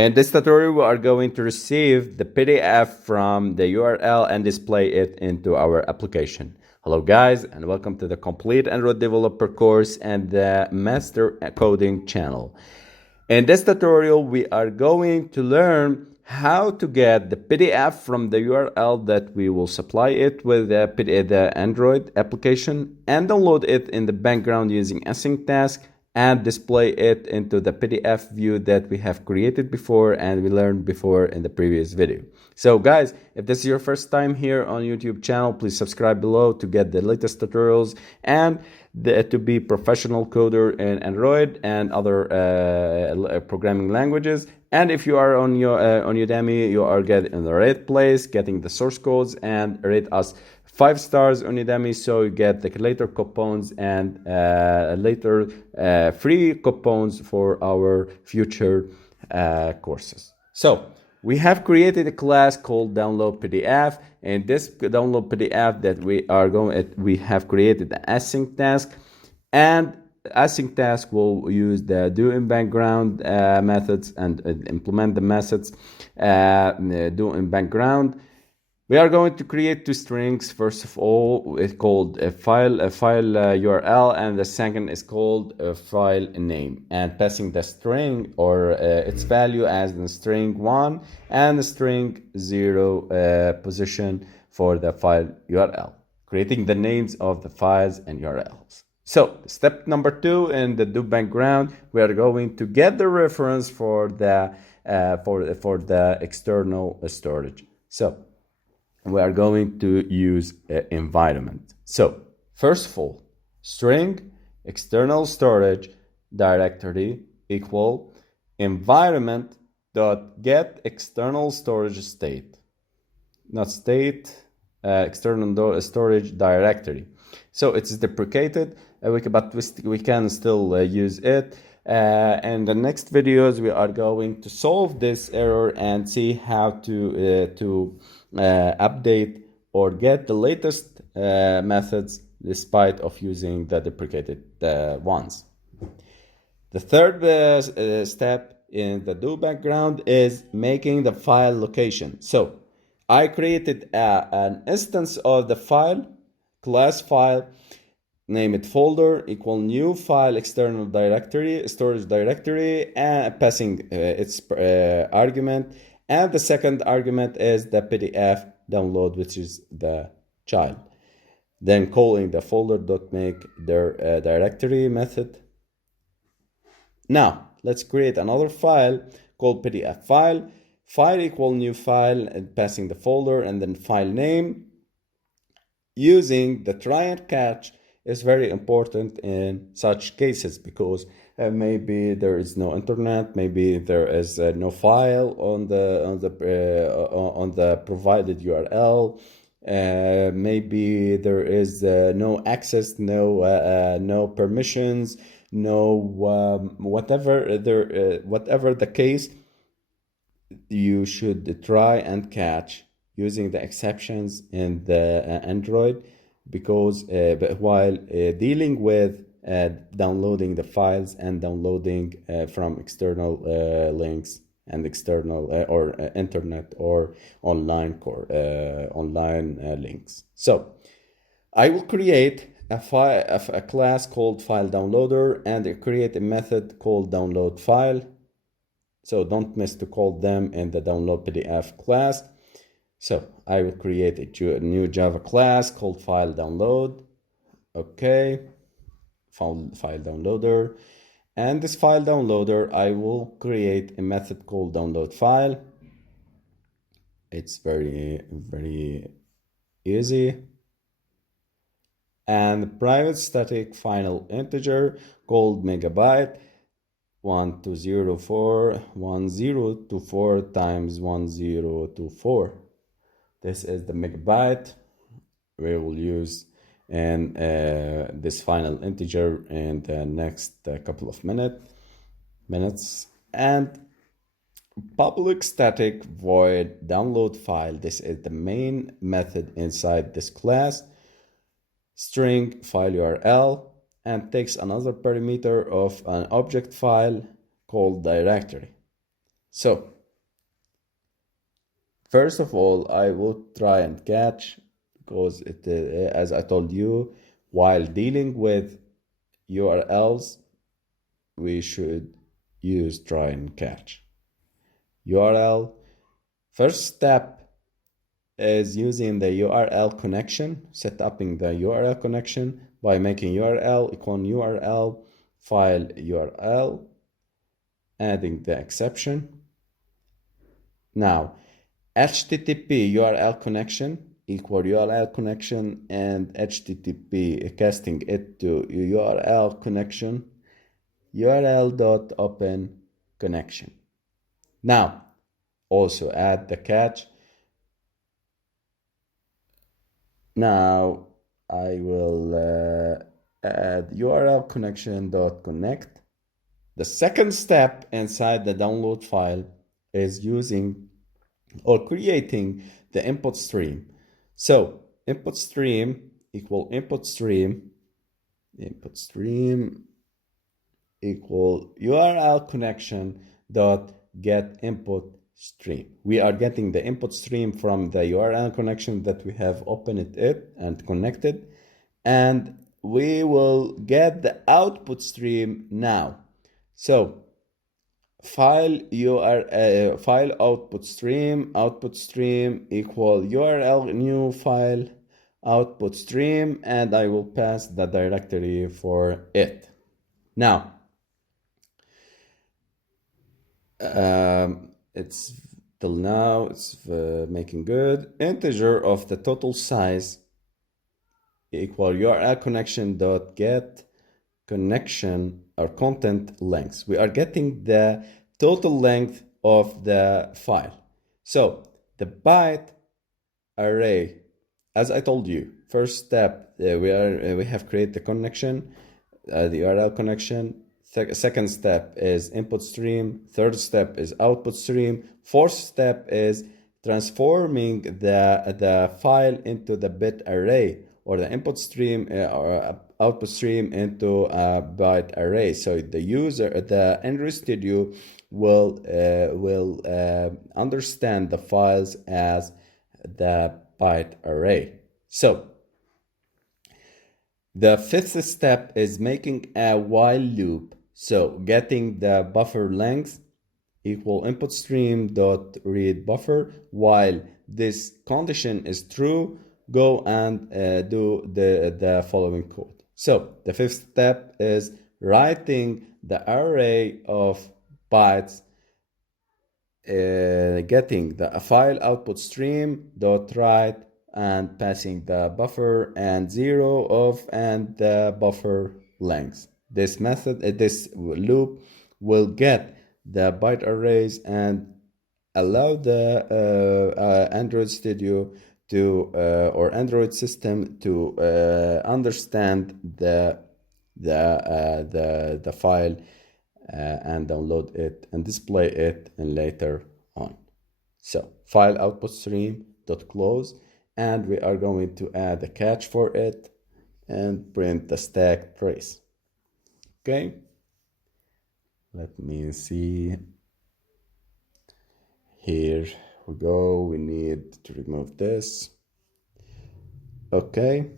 In this tutorial, we are going to receive the PDF from the URL and display it into our application. Hello guys, and welcome to the Complete Android Developer course and the Master Coding channel. In this tutorial, we are going to learn how to get the PDF from the URL that we will supply it with the Android application and download it in the background using AsyncTask and display it into the PDF view that we have created before and we learned before in the previous video. So guys, if this is your first time here on YouTube channel, please subscribe below to get the latest tutorials and to be professional coder in Android and other programming languages. And if you are on Udemy, you are getting in the right place, getting the source codes, and rate us 5 stars on Udemy, so you get the later coupons and later free coupons for our future courses. So we have created a class called download PDF, and this download PDF that we have created the AsyncTask, and AsyncTask will use the do in background methods and implement the methods do in background. We are going to create two strings. First of all, it's called a file URL, and the second is called a file name, and passing the string or its value as the string 1 and the string 0 position for the file URL, creating the names of the files and URLs. So step number 2 in the do background, we are going to get the reference for the external storage. So we are going to use environment. So first of all, string external storage directory equal environment dot get external storage state, not state, external storage directory. So it's deprecated, but we can still use it. In the next videos, we are going to solve this error and see how to update or get the latest methods despite of using the deprecated ones. The third step in the do background is making the file location. So I created an instance of the file, class file, name it folder equal new file external directory storage directory, and passing its argument, and the second argument is the PDF download, which is the child. Then calling the folder.make their directory method. Now let's create another file called PDF file equal new file, and passing the folder and then file name. Using the try and catch is very important in such cases because maybe there is no internet, maybe there is no file on the provided URL, maybe there is no access, no permissions, whatever the case, you should try and catch using the exceptions in the Android, because while dealing with downloading the files and downloading from external links and external or internet or online links. So I will create a class called file downloader and create a method called download file. So don't miss to call them in the download PDF class. So I will create a new Java class called file download. Okay, file downloader, and this file downloader I will create a method called download file. It's very easy, and private static final integer called megabyte 1024 times 1024. This is the megabyte we will use in this final integer in the next couple of minutes. And public static void download file, this is the main method inside this class. String file URL, and takes another parameter of an object file called directory. So first of all, I will try and catch, because as I told you, while dealing with URLs, we should use try and catch. URL, first step is using the URL connection, setting the URL connection by making URL equal URL file URL, adding the exception. Now, HTTP URL connection equal URL connection, and HTTP casting it to URL connection, URL.open connection. Now, also add the catch. Now, I will add URL connection.connect. The second step inside the download file is using or creating the input stream. So input stream equal input stream equal URL connection dot get input stream. We are getting the input stream from the URL connection that we have opened it and connected, and we will get the output stream now. So file output stream equal URL new file output stream, and I will pass the directory for it. Now it's till now it's making good. Integer of the total size equal URL connection dot get connection or content length. We are getting the total length of the file. So the byte array, as I told you, first step we have created the connection, the URL connection. Second step is input stream. Third step is output stream. Fourth step is transforming the file into the bit array, or the input stream or output stream into a byte array. So the Android Studio will understand the files as the byte array. So the fifth step is making a while loop. So getting the buffer length equal input stream dot read buffer. While this condition is true, go and do the following code. So the fifth step is writing the array of bytes, getting the file output stream dot write and passing the buffer and 0 of and the buffer length. This method, this loop will get the byte arrays and allow the Android Studio to or Android system to understand the file and download it and display it and later on. So file output stream dot close, and we are going to add a catch for it and print the stack trace. Okay, let me see. Here we go. We need to remove this. Okay,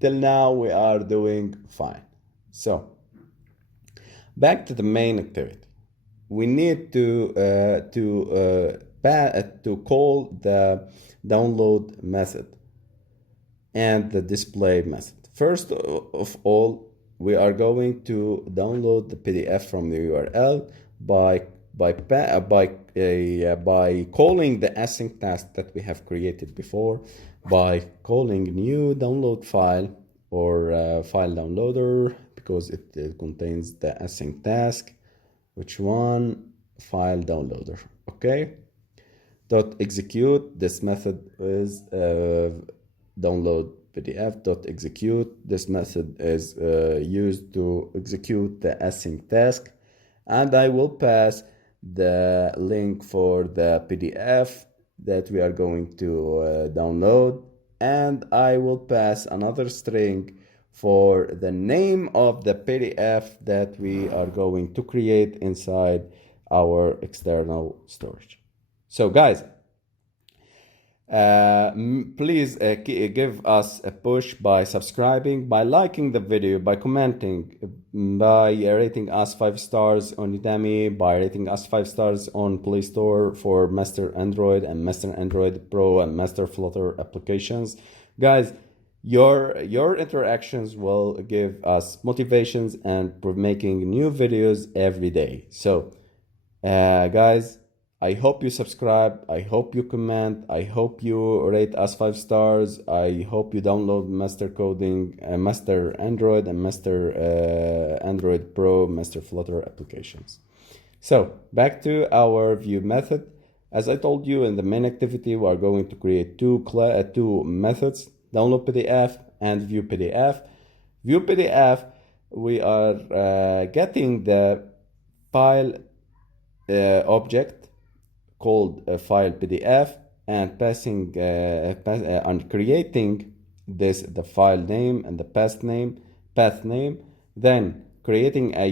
till now we are doing fine. So back to the main activity. We need to call the download method and the display method. First of all, we are going to download the PDF from the URL by calling the AsyncTask that we have created before, by calling new download file or file downloader, because it contains the AsyncTask. Which one? File downloader. Okay. Dot execute. This method is download PDF. Dot execute. This method is used to execute the AsyncTask, and I will pass the link for the PDF that we are going to download, and I will pass another string for the name of the PDF that we are going to create inside our external storage. So guys, please give us a push by subscribing, by liking the video, by commenting, by rating us 5 stars on Udemy, by rating us 5 stars on Play Store for Master Android and Master Android Pro and Master Flutter applications. Guys, your interactions will give us motivations and for making new videos every day. So guys, I hope you subscribe, I hope you comment, I hope you rate us 5 stars, I hope you download Master Coding, Master Android and Master Android Pro, Master Flutter applications. So back to our view method. As I told you, in the main activity we are going to create two methods: download PDF and view PDF. View PDF, we are getting the file object called file PDF and passing and creating the file name and the path name, then creating a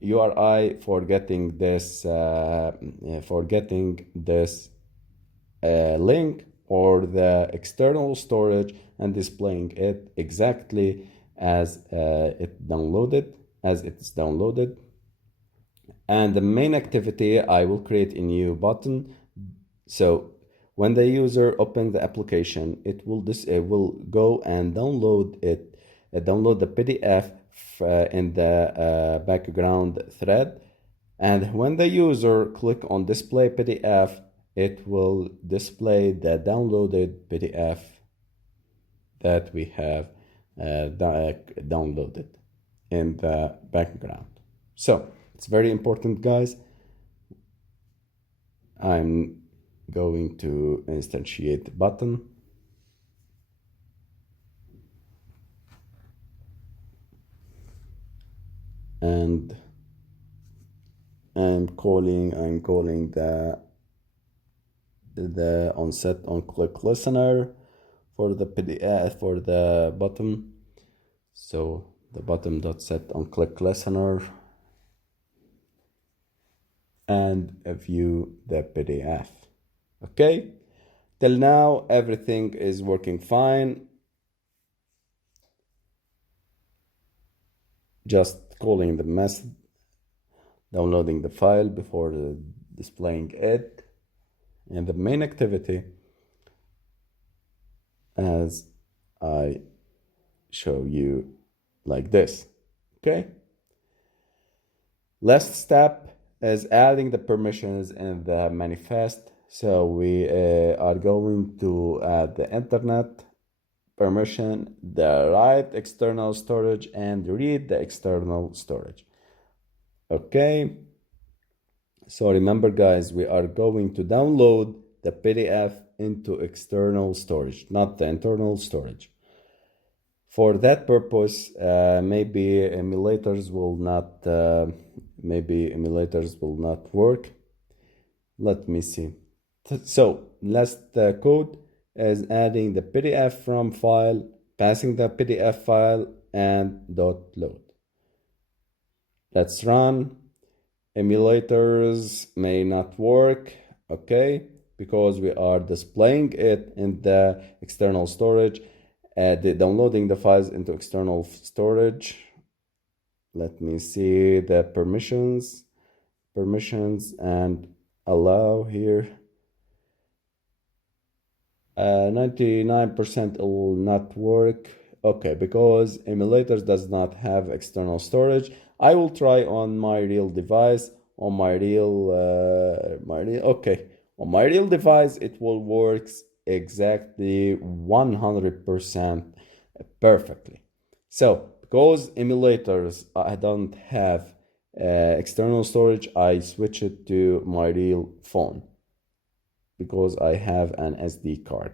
URI for getting this link or the external storage and displaying it exactly as it's downloaded. And the main activity, I will create a new button. So when the user opens the application, it will go and download the PDF in the background thread. And when the user click on display PDF, it will display the downloaded PDF that we have downloaded in the background. So it's very important, guys. I'm going to instantiate the button. And I'm calling the onset on click listener for the PDF for the button. So the button.set on click listener and view the PDF. Okay, till now everything is working fine. Just calling the method, downloading the file before displaying it, and the main activity as I show you like this. Okay, last step is adding the permissions in the manifest. So we are going to add the internet permission, the write external storage, and read the external storage. Okay, so remember guys, we are going to download the PDF into external storage, not the internal storage. For that purpose, maybe emulators will not work. Let me see. So last code is adding the PDF from file, passing the PDF file, and .load. Let's run. Emulators may not work, okay, because we are displaying it in the external storage, downloading the files into external storage. Let me see the permissions and allow here. 99% will not work. Okay, because emulators does not have external storage. I will try on my real device. On my real device, it will work exactly 100% perfectly. So because emulators I don't have external storage, I switch it to my real phone because I have an SD card.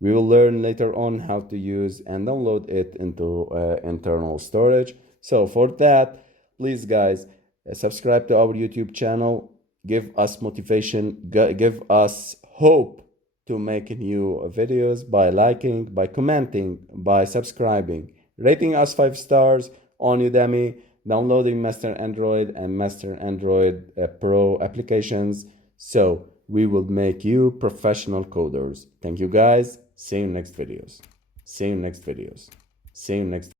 We will learn later on how to use and download it into internal storage. So for that, please guys, subscribe to our YouTube channel, give us motivation, give us hope to make new videos by liking, by commenting, by subscribing, rating us 5 stars on Udemy, downloading Master Android and Master Android Pro applications. So we will make you professional coders. Thank you guys. See you next videos. See you next videos. See you next